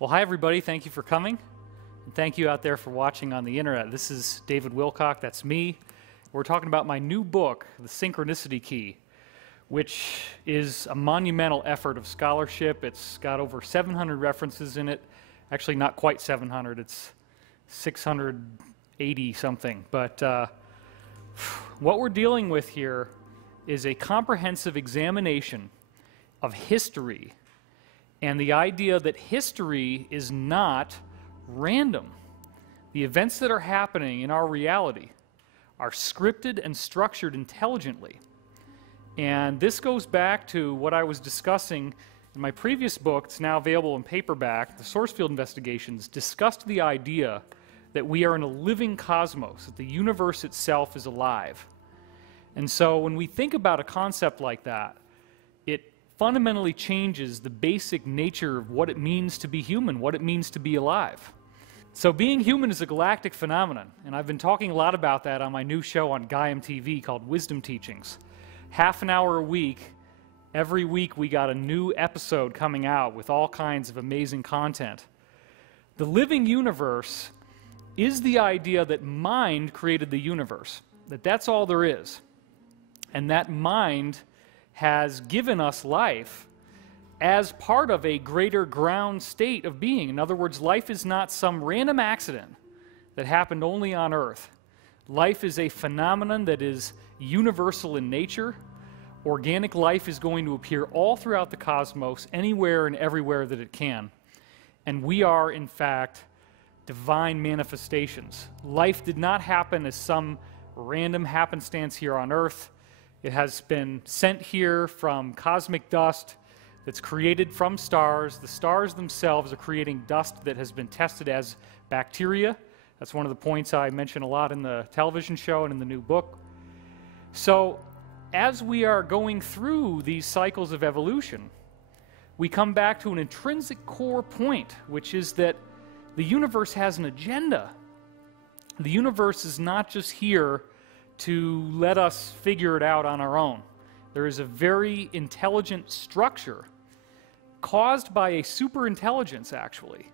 Well, hi everybody, thank you for coming, and thank you out there for watching on the internet. This is David Wilcock, that's me. We're talking about my new book, The Synchronicity Key, which is a monumental effort of scholarship. It's got over 700 references in it. Actually, not quite 700, it's 680 something. But what we're dealing with here is a comprehensive examination of history and the idea that history is not random. The events that are happening in our reality are scripted and structured intelligently. And this goes back to what I was discussing in my previous book. It's now available in paperback. The Source Field Investigations discussed the idea that we are in a living cosmos, that the universe itself is alive. And so when we think about a concept like that, it fundamentally changes the basic nature of what it means to be human, what it means to be alive. So being human is a galactic phenomenon, and I've been talking a lot about that on my new show on Gaiam TV called Wisdom Teachings. Half an hour a week. Every week we got a new episode coming out with all kinds of amazing content. The living universe is the idea that mind created the universe, that's all there is. And that mind has given us life as part of a greater ground state of being. In other words, life is not some random accident that happened only on Earth. Life is a phenomenon that is universal in nature. Organic life is going to appear all throughout the cosmos, anywhere and everywhere that it can. And we are, in fact, divine manifestations. Life did not happen as some random happenstance here on Earth. It has been sent here from cosmic dust that's created from stars. The stars themselves are creating dust that has been tested as bacteria. That's one of the points I mention a lot in the television show and in the new book. So as we are going through these cycles of evolution, we come back to an intrinsic core point, which is that the universe has an agenda. The universe is not just here to let us figure it out on our own. There is a very intelligent structure caused by a superintelligence, actually,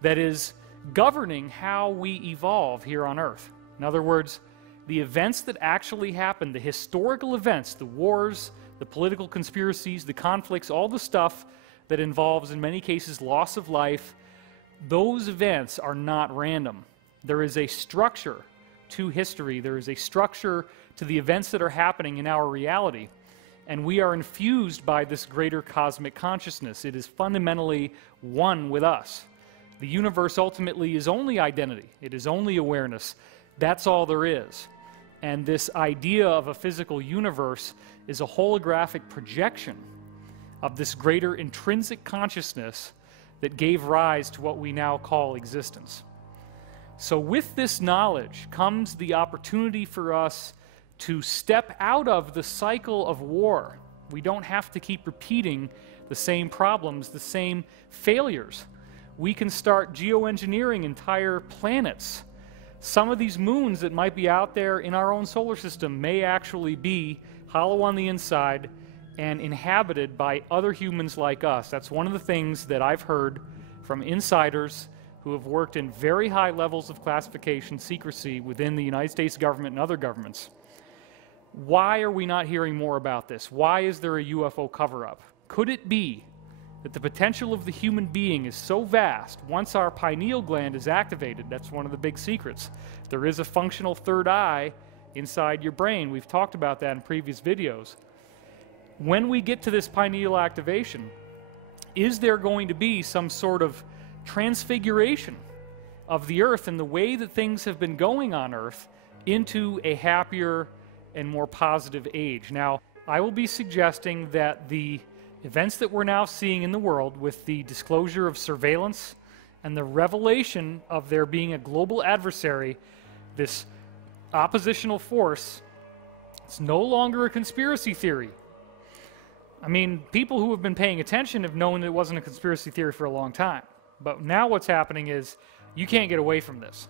that is governing how we evolve here on Earth. In other words, the events that actually happen, the historical events, the wars, the political conspiracies, the conflicts, all the stuff that involves, in many cases, loss of life, those events are not random. There is a structure to history. There is a structure to the events that are happening in our reality. And we are infused by this greater cosmic consciousness. It is fundamentally one with us. The universe ultimately is only identity. It is only awareness. That's all there is. And this idea of a physical universe is a holographic projection of this greater intrinsic consciousness that gave rise to what we now call existence. So with this knowledge comes the opportunity for us to step out of the cycle of war. We don't have to keep repeating the same problems, the same failures. We can start geoengineering entire planets. Some of these moons that might be out there in our own solar system may actually be hollow on the inside and inhabited by other humans like us. That's one of the things that I've heard from insiders who have worked in very high levels of classification secrecy within the United States government and other governments. Why are we not hearing more about this? Why is there a UFO cover-up? Could it be that the potential of the human being is so vast, once our pineal gland is activated, that's one of the big secrets. There is a functional third eye inside your brain. We've talked about that in previous videos. When we get to this pineal activation, is there going to be some sort of transfiguration of the Earth and the way that things have been going on Earth into a happier and more positive age? Now, I will be suggesting that the events that we're now seeing in the world with the disclosure of surveillance and the revelation of there being a global adversary, this oppositional force, it's no longer a conspiracy theory. I mean, people who have been paying attention have known it wasn't a conspiracy theory for a long time. But now what's happening is you can't get away from this.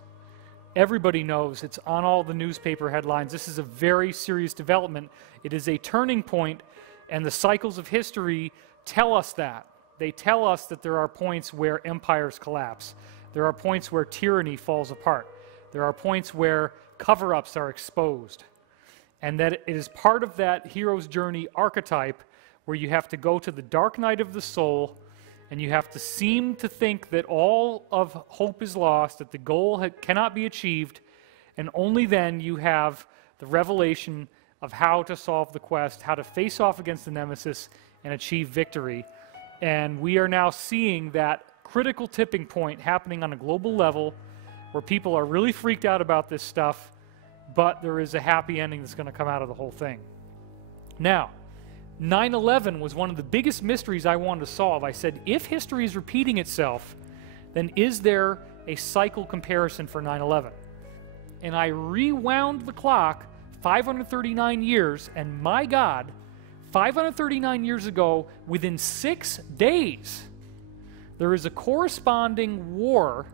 Everybody knows, it's on all the newspaper headlines. This is a very serious development. It is a turning point, and the cycles of history tell us that. they tell us that there are points where empires collapse. There are points where tyranny falls apart. There are points where cover-ups are exposed. And that it is part of that hero's journey archetype where you have to go to the dark night of the soul and you have to seem to think that all of hope is lost, that the goal cannot be achieved, and only then you have the revelation of how to solve the quest, how to face off against the nemesis and achieve victory. And we are now seeing that critical tipping point happening on a global level where people are really freaked out about this stuff, but there is a happy ending that's going to come out of the whole thing. Now, 9/11 was one of the biggest mysteries I wanted to solve. I said, if history is repeating itself, then is there a cycle comparison for 9/11? And I rewound the clock 539 years, and my God, 539 years ago, within 6 days, there is a corresponding war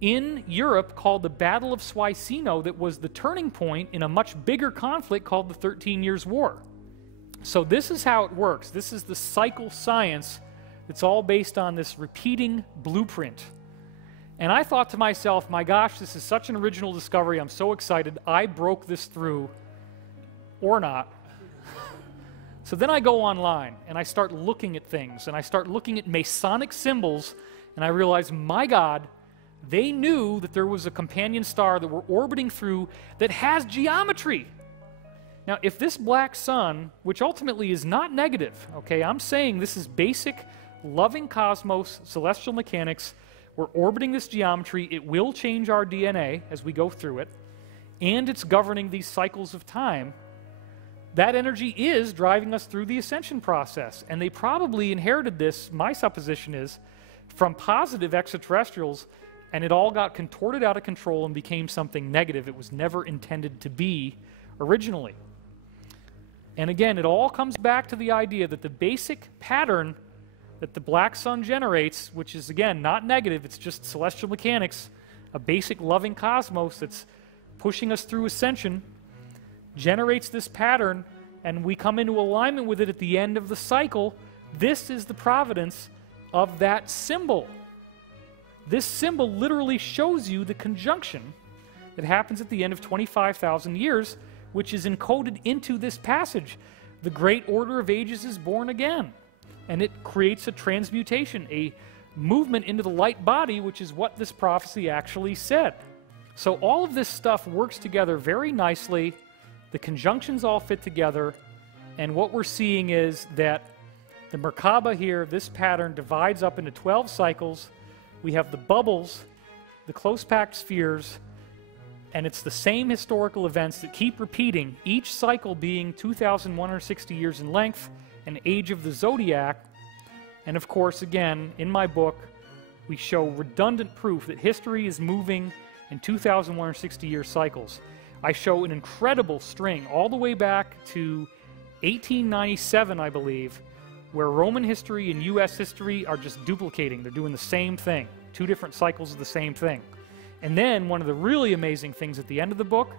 in Europe called the Battle of Swiecino that was the turning point in a much bigger conflict called the 13 Years' War. So this is how it works. This is the cycle science that's all based on this repeating blueprint. And I thought to myself, my gosh, this is such an original discovery. I'm so excited. I broke this through, or not. So then I go online and I start looking at things, and I start looking at Masonic symbols, and I realize, my God, they knew that there was a companion star that we're orbiting through that has geometry. Now, if this black sun, which ultimately is not negative, okay, I'm saying this is basic, loving cosmos, celestial mechanics, we're orbiting this geometry, it will change our DNA as we go through it, and it's governing these cycles of time. That energy is driving us through the ascension process, and they probably inherited this, my supposition is, from positive extraterrestrials, and it all got contorted out of control and became something negative it was never intended to be originally. And again, it all comes back to the idea that the basic pattern that the black sun generates, which is, again, not negative, it's just celestial mechanics, a basic loving cosmos that's pushing us through ascension, generates this pattern, and we come into alignment with it at the end of the cycle. This is the providence of that symbol. This symbol literally shows you the conjunction that happens at the end of 25,000 years, which is encoded into this passage. The great order of ages is born again, and it creates a transmutation, a movement into the light body, which is what this prophecy actually said. So all of this stuff works together very nicely. The conjunctions all fit together, and what we're seeing is that the Merkaba here, this pattern, divides up into 12 cycles. We have the bubbles, the close-packed spheres, and it's the same historical events that keep repeating, each cycle being 2,160 years in length, an age of the zodiac. And of course, again, in my book, we show redundant proof that history is moving in 2,160-year cycles. I show an incredible string all the way back to 1897, I believe, where Roman history and U.S. history are just duplicating. They're doing the same thing, 2 different cycles of the same thing. And then one of the really amazing things at the end of the book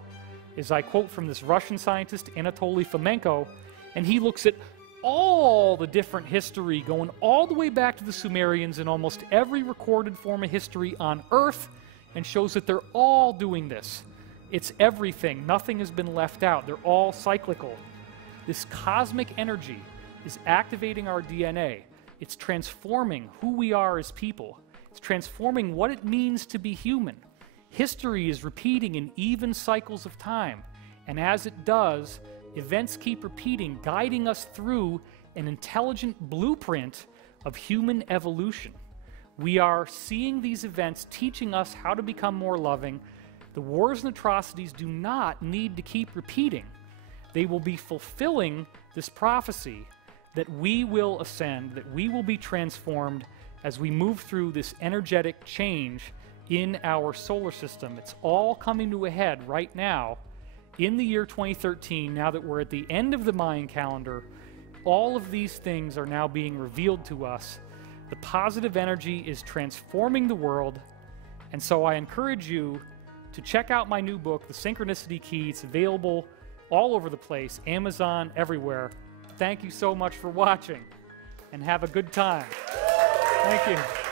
is I quote from this Russian scientist, Anatoly Fomenko, and he looks at all the different history going all the way back to the Sumerians in almost every recorded form of history on Earth and shows that they're all doing this. It's everything. Nothing has been left out. They're all cyclical. This cosmic energy is activating our DNA. It's transforming who we are as people. It's transforming what it means to be human. History is repeating in even cycles of time. And as it does, events keep repeating, guiding us through an intelligent blueprint of human evolution. We are seeing these events teaching us how to become more loving. The wars and atrocities do not need to keep repeating. They will be fulfilling this prophecy that we will ascend, that we will be transformed as we move through this energetic change in our solar system. It's all coming to a head right now in the year 2013, now that we're at the end of the Mayan calendar. All of these things are now being revealed to us. The positive energy is transforming the world, and so I encourage you to check out my new book, The Synchronicity Key. It's available all over the place, Amazon, everywhere. Thank you so much for watching. and have a good time. Thank you.